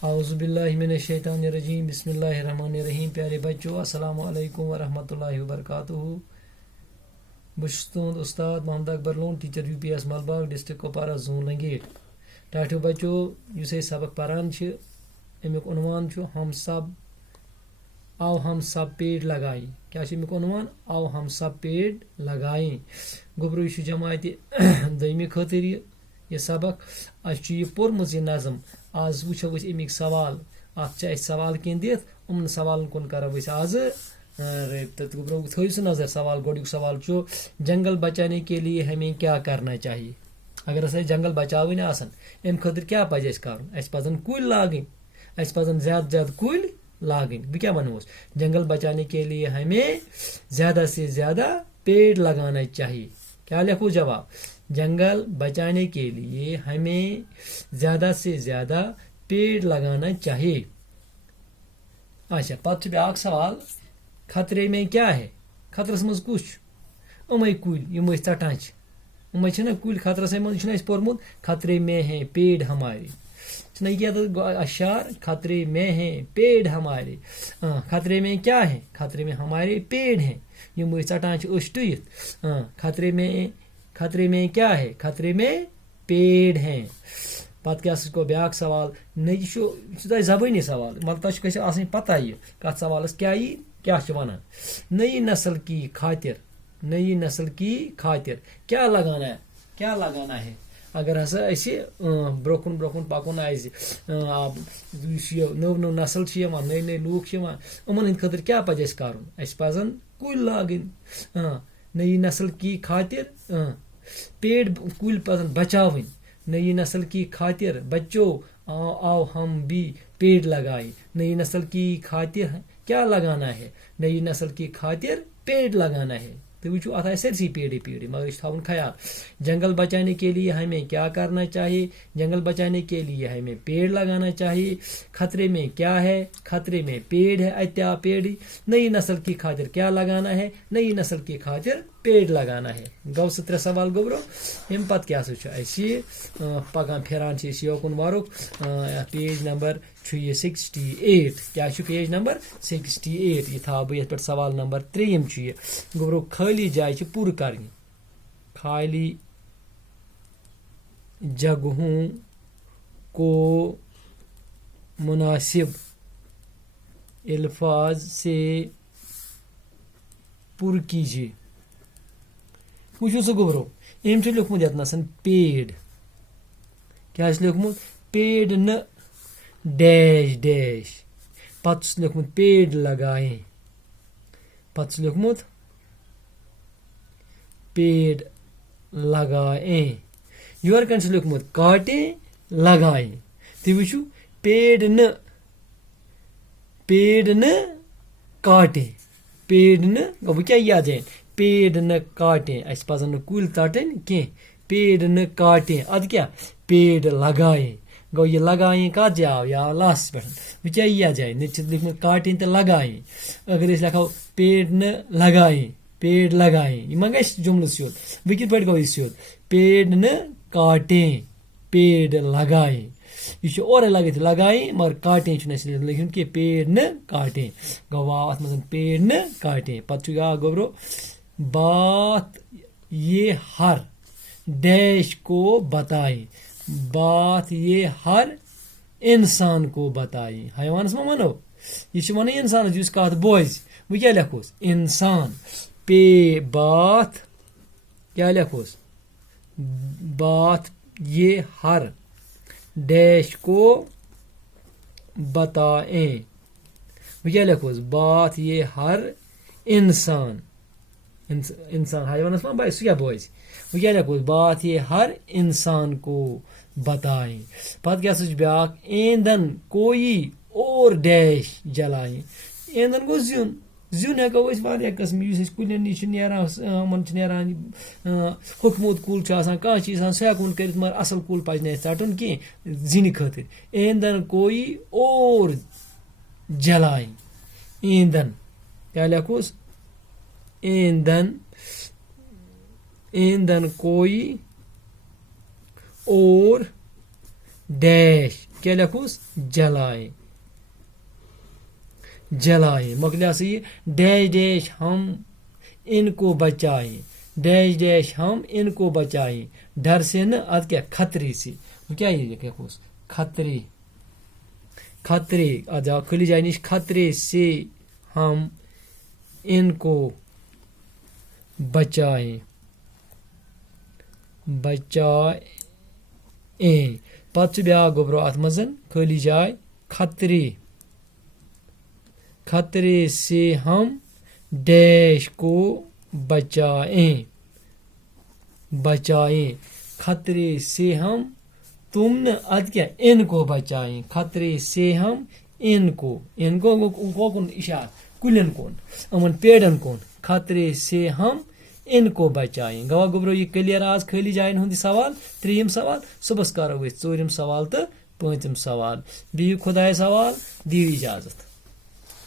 औज़ुबिल्लाहि मिनश्शैतानिर्रजीम बिस्मिल्लाहिर्रहमानिर्रहीम। प्यारे बच्चों, अस्सलामु अलैकुम वरहमतुल्लाहि वबरकातुहू। बह छुस तुहद उस्ताद Mohammad Akbar Lone, teacher UPS Malbagh, district Kupwara, zone Langate. टाठो बच्चों, युस सबक परान अमुक उन्वान हम सब पेड़ लगाएं। क्या अमुक उन्वान? आओ हम सब पेड़ लगाएं। गोब्रो यह जमात दमी खतर यह सबक यह पोर्मुत यह नज़म। आज वो अमिक सवाल अत सवाल कह दिथ उन सवाल कुन करो आज गोब्रो थो सह नजर। सवाल गोडुक सवाल जंगल बचाने के लिए हमें क्या करना चाहिए। अगर अस जंगल बचावन अम खतर क्या पज पजन कुल लागन, पजन ज्यादा ज्यादा कुल लागन। बह क्या वनोस, जंगल बचाने के लिए हमें ज्यादा से ज्यादा पेड़ लगाना चाहिए। क्या लिखो जवाब? जंगल बचाने के लिए हमें ज्यादा से ज्यादा पेड़ लगाना चाहिए। अच्छा, पत ब्याक सवाल, खतरे में क्या है? खतरस मज कुछ उमे कुल यम षटान उमे कुल खतरस मज पोर्मुत खतरे में है पेड़ हमारे। अशार खतरे में है पेड़ हमारे। खतरे में क्या है? खतरे में हमारे पेड़ हैं यम षटान टुत। खतरे में क्या है? खतरे में पेड़ हैं। पत क्या को ब्याक सवाल नई जबानी सवाल, मतलब तह पता यह कत सवाल क्या वन। नई नस्ल की खातिर, नई नस्ल की खातिर क्या लगाना है? क्या लगाना है? अगर हसा ब्रोकुन ब्रोकुन पकुन नव नव नस्ल नई नई लूक उमन हंद खतर क्या पज कर? पजन कुल लागन। नई नस्ल की खातिर पेड़ कुल पजन बचावन। नई नस्ल की खातिर बच्चों आओ हम भी पेड़ लगाए। नई नस्ल की खातिर क्या लगाना है? नई नस्ल की खातिर पेड़ लगाना है। तो वो अत सरसी पेड़ पेड़, मगर थवन ख्याल। जंगल बचाने के लिए हमें क्या करना चाहिए? जंगल बचाने के लिए हमें पेड़ लगाना चाहिए। खतरे में क्या है? खतरे में पेड़ है, अत्या पेड़। नई नस्ल की खातिर क्या लगाना है? नई नस्ल की खातिर पेड़ लगाना है। गौ त्रे सवाल गोब्रो। अम पत क्या पगान फेरान योकुन वारुक पेज नंबर 68। क्या पेज नंबर 68? यह था बह पे सवाल नंबर 3 गोब्रो। खाली जाय पूर करनी। खाली जगहों को मुनासिब अल्फाज से पुर कीजिए। वो सो गोब्रो, अम लिखमुत यतन पेड़। क्या लिखमुत? पेड़ न डैश डैश। पत लिखमुत पेड़ लगाएं। पत लिखमुत पेड़ लगाएं। योर कन लिखमुत काटे लगाएं। तुम वो पेड़ न काटे। पेड़ न वो क्या याद है? पेड़ न काटें। अस पजन कुल तटन कह। पेड़ न काटें। अद क्या? पेड़ लगाएं। गो ये लगाएं कत जाओ या लास्ट पे वो क्या याद जाए? लिखम काटें तो लगाएं। अगर लिखो पेड़ न लगाएं, पेड़ लगाएं, यह ग जुमल सोद। वह कित पे गो सोद? पेड़ न काटें, पेड़ लगाएं। यह और लगे लगाएं मगर काटें लिखन कि पेड़ न काटें। गो वाव अत मज पेड़ न काटें। पत गोब्रो, बात ये हर डैश को बताएं। बात ये हर इंसान को बताएं। हयवानस मा वनो यह वन इंसान जिस कत बोज। वो क्या लिखोस? इंसान। पे बात क्या लिखोस? बात ये हर डैश को बताएं। वो क्या लिखोस? बात ये हर इंसान। इंसान हयवानस मा भाई क्या बोज? वो क्या लिखोस? बात ये हर इंसान को बताएं। पत क्या ब्याक, ईंधन कोई और डैश जलाएं। ईंधन गो जुन। जुन हेको वारिया किस्म कुलन नश नान हुकमुत कुल कह चीज सह हेकुन कर, मगर असल कुल पज टन कह जिन खतर। ईंधन कोई और जलाएं। ईंधन क्या लिखोस? ईंधन ईंधन कोई और डैश क्या लिखूस जलाए जलाए मकलिया से ये डैश डैश हम इनको बचाए डैश डैश हम इनको बचाए डर से न अद क्या खतरे से क्या ये क्या खतरे खतरे अदा खुली जाए निश खतरे से हम इनको बचाए बचाए पत ब्या गोब्रो अत मजन खुली जाए खतरे खतरे से हम डैश को बचाएं बचाएं खतरे से हम तुम न अद क्या इनको बचाएं खतरे से हम इनको कौन इशार कुलन कौन अमन पेड़न कौन खतरे से हम इनको बचाएं गवा गोब्रो ये क्लियर आज खाली जायन हुंद सवाल त्रीम सवाल सुबह करो 4 सवाल तो 5 सवाल दियो खुदाय सवाल दियो इजाजत।